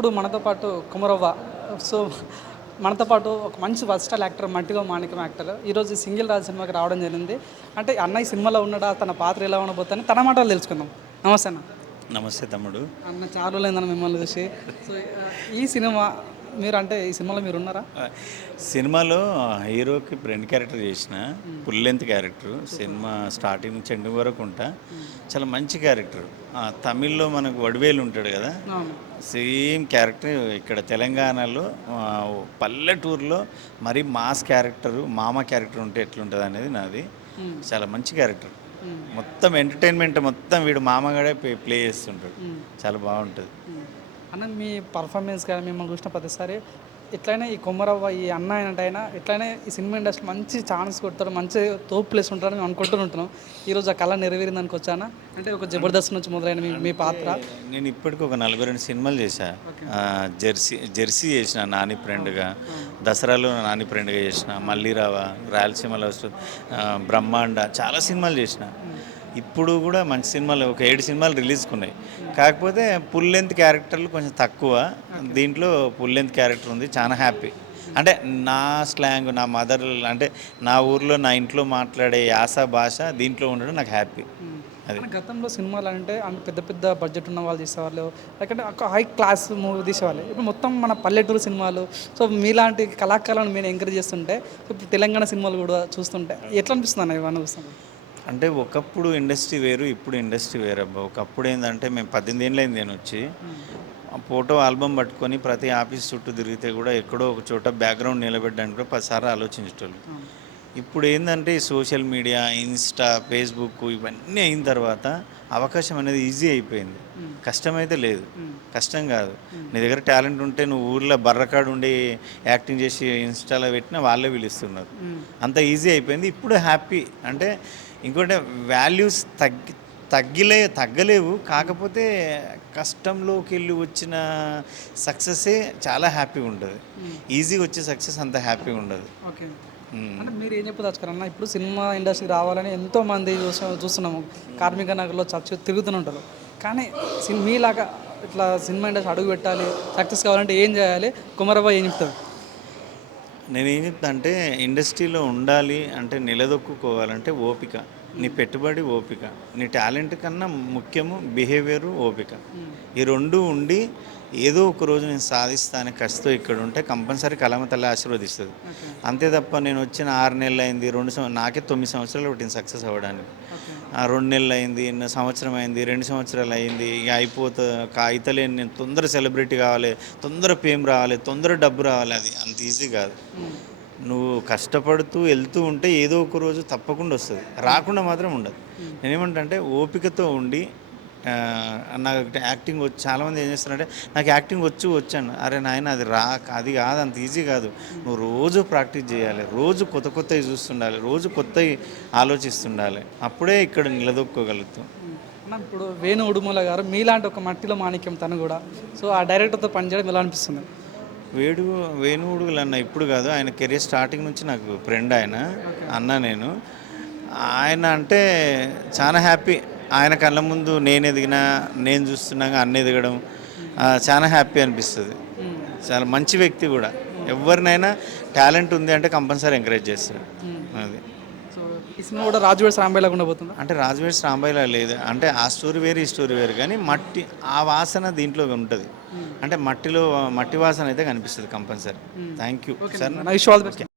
ఇప్పుడు మనతో పాటు కుమరవ్వ. సో, మనతో పాటు ఒక మంచి వర్సటైల్ యాక్టర్ 'మట్టిలో మాణిక్యం' యాక్టర్. ఈరోజు 'సింగిల్ రాజు' సినిమాకి రావడం జరిగింది. అంటే అన్న ఈ సినిమాలో ఉన్నాడా? తన పాత్ర ఎలా ఉండబోతుందని తన మాటలు తెలుసుకుందాం. నమస్తే అన్న. నమస్తే తమ్ముడు. అన్న చాలా రోజులైందన్న మిమ్మల్ని చూసి. సో, ఈ సినిమా మీరంటే ఈ సినిమాలో మీరున్నారా? సినిమాలో హీరోకి ఫ్రెండ్ క్యారెక్టర్ చేసిన full length character. Cinema starting నుంచి ఎండింగ్ వరకు ఉంటా. చాలా మంచి క్యారెక్టర్. తమిళ్లో మనకు వడివేలు ఉంటాడు కదా, అవును. సేమ్ క్యారెక్టర్ ఇక్కడ తెలంగాణలో పల్లెటూరులో మరీ మాస్ క్యారెక్టరు, మామ క్యారెక్టర్ ఉంటే ఎట్లుంటుంది అనేది నాది. చాలా మంచి క్యారెక్టర్. మొత్తం ఎంటర్టైన్మెంట్ మొత్తం వీడు మామగాడే ప్లే చేస్తుంటాడు. చాలా బాగుంటుంది. అన్న మీ పర్ఫార్మెన్స్ కానీ మిమ్మల్ని చూసిన ప్రతిసారి ఎట్లయినా ఈ కొమ్మరవ్వ ఈ అన్న అయినా ఎట్లయినా ఈ సినిమా ఇండస్ట్రీ మంచి ఛాన్స్ కొడతాడు, మంచి తోపు ప్లేస్ ఉంటాడని మేము అనుకుంటూ ఉంటున్నాం. ఈరోజు ఆ కళ నెరవేరింది అనుకోవచ్చానా? అంటే ఒక జబర్దస్త్ నుంచి మొదలైన మీ పాత్ర. నేను ఇప్పటికి ఒక 42 సినిమాలు చేశా. జెర్సీ చేసిన నాని ఫ్రెండ్గా, దసరాలో నాని ఫ్రెండ్గా చేసిన, మల్లీరావా, రాయలసీమలో బ్రహ్మాండ, చాలా సినిమాలు చేసిన. ఇప్పుడు కూడా మంచి సినిమాలు ఒక 7 సినిమాలు రిలీజ్కి ఉన్నాయి. కాకపోతే ఫుల్ లెంత్ క్యారెక్టర్లు కొంచెం తక్కువ. దీంట్లో ఫుల్ లెంత్ క్యారెక్టర్ ఉంది. చాలా హ్యాపీ. అంటే నా స్లాంగ్, నా మదర్, అంటే నా ఊర్లో నా ఇంట్లో మాట్లాడే యాస భాష దీంట్లో ఉండడం నాకు హ్యాపీ. అది గతంలో సినిమాలు అంటే పెద్ద పెద్ద బడ్జెట్ ఉన్న వాళ్ళు తీసేవాళ్ళు, లేకంటే ఒక హై క్లాస్ మూవీ తీసేవాళ్ళు. ఇప్పుడు మొత్తం మన పల్లెటూరు సినిమాలు. సో మీలాంటి కళాకారులను మీరు ఎంకరేజ్ చేస్తుంటే ఇప్పుడు తెలంగాణ సినిమాలు కూడా చూస్తుంటే ఎట్లా అనిపిస్తుంది అన్న ఇవన్నీ చూస్తుంటే? అంటే ఒకప్పుడు ఇండస్ట్రీ వేరు, ఇప్పుడు ఇండస్ట్రీ వేరు అబ్బా. ఒకప్పుడు ఏంటంటే మేము 18 ఏళ్ళు అయింది నేను వచ్చి. ఫోటో ఆల్బమ్ పట్టుకొని ప్రతి ఆఫీస్ చుట్టూ తిరిగితే కూడా ఎక్కడో ఒక చోట బ్యాక్గ్రౌండ్ నిలబెట్టడానికి కూడా 10 సార్లు ఆలోచించేటోళ్ళు. ఇప్పుడు ఏంటంటే ఈ సోషల్ మీడియా, ఇన్స్టా, ఫేస్బుక్ ఇవన్నీ అయిన తర్వాత అవకాశం అనేది ఈజీ అయిపోయింది. కష్టమైతే లేదు, కష్టం కాదు. నీ దగ్గర టాలెంట్ ఉంటే నువ్వు ఊర్లో బర్రకాడు ఉండి యాక్టింగ్ చేసి ఇన్స్టాలో పెట్టినా వాళ్ళే పిలుస్తున్నారు. అంత ఈజీ అయిపోయింది. ఇప్పుడు హ్యాపీ. అంటే ఇంకోటి వాల్యూస్ తగ్గలేవు. కాకపోతే కష్టంలోకి వెళ్ళి వచ్చిన సక్సెస్సే చాలా హ్యాపీగా ఉంటుంది. ఈజీగా వచ్చే సక్సెస్ అంత హ్యాపీగా ఉండదు. ఓకే. అంటే మీరు ఏం చెప్పదలుచుకోరన్నా? ఇప్పుడు సినిమా ఇండస్ట్రీకి రావాలని ఎంతోమంది చూస్తున్నాము. కార్మిక నగర్లో తిరుగుతూనే ఉంటారు. కానీ మీలాగా ఇట్లా సినిమా ఇండస్ట్రీ అడుగు పెట్టాలి, సక్సెస్ కావాలంటే ఏం చేయాలి? కుమారవ్వ ఏం చెప్తారు? నేనేం చెప్తా అంటే ఇండస్ట్రీలో ఉండాలి అంటే నిలదొక్కుకోవాలంటే ఓపిక, నీ పెట్టుబడి ఓపిక, నీ టాలెంట్ కన్నా ముఖ్యము బిహేవియరు, ఓపిక. ఈ రెండు ఉండి ఏదో ఒక రోజు నేను సాధిస్తానే కష్టతో ఇక్కడ ఉంటే కంపల్సరీ కలమ తల్లి ఆశీర్వదిస్తుంది. అంతే తప్ప నేను వచ్చిన 6 నెలలు అయింది, నాకే 9 సంవత్సరాలు పట్టింది సక్సెస్ అవ్వడానికి. 2 నెలలు అయింది, సంవత్సరం అయింది, 2 సంవత్సరాలు అయింది, ఇక అయితలేని నేను తొందర సెలబ్రిటీ కావాలి, తొందర ఫేమ్ రావాలి, తొందర డబ్బు రావాలి. అది అంత ఈజీ కాదు. నువ్వు కష్టపడుతూ వెళ్తూ ఉంటే ఏదో ఒక రోజు తప్పకుండా వస్తుంది, రాకుండా మాత్రం ఉండదు. నేనేమంటే ఓపికతో ఉండి నాకు యాక్టింగ్ వచ్చి, చాలామంది ఏం చేస్తారంటే నాకు యాక్టింగ్ వచ్చాను. అరే నాయన అది కాదు, అంత ఈజీ కాదు. నువ్వు రోజు ప్రాక్టీస్ చేయాలి, రోజు కొత్తవి చూస్తుండాలి, రోజు కొత్తవి ఆలోచిస్తుండాలి. అప్పుడే ఇక్కడ నిలదొక్కోగలుగుతాం. ఇప్పుడు వేణు ఉడుమల గారు మీలాంటి ఒక మట్టిలో మాణిక్యం తను కూడా. సో ఆ డైరెక్టర్తో పనిచేయడం ఎలా అనిపిస్తుంది? వేణు ఉడుగులు అన్న ఇప్పుడు కాదు, ఆయన కెరీర్ స్టార్టింగ్ నుంచి నాకు ఫ్రెండ్. ఆయన అన్న ఆయన అంటే చాలా హ్యాపీ. ఆయన కళ్ళ ముందు నేను ఎదిగినా, నేను చూస్తున్నాగా అన్న ఎదగడం చాలా హ్యాపీ అనిపిస్తుంది. చాలా మంచి వ్యక్తి కూడా. ఎవరినైనా టాలెంట్ ఉంది అంటే కంపల్సరీ ఎంకరేజ్ చేస్తాడు. అది ఈ సినిమా కూడా రాజువేడ్స్ రాంబాయిలాగా ఉండబోతుంది. అంటే రాజువేడ్స్ రాంబాయిలా లేదు, అంటే ఆ స్టోరీ వేరు, ఈ స్టోరీ వేరు. కానీ ఆ వాసన దీంట్లో ఉంటుంది. అంటే మట్టి వాసన అయితే కనిపిస్తుంది కంపల్సరీ. Thank you sir.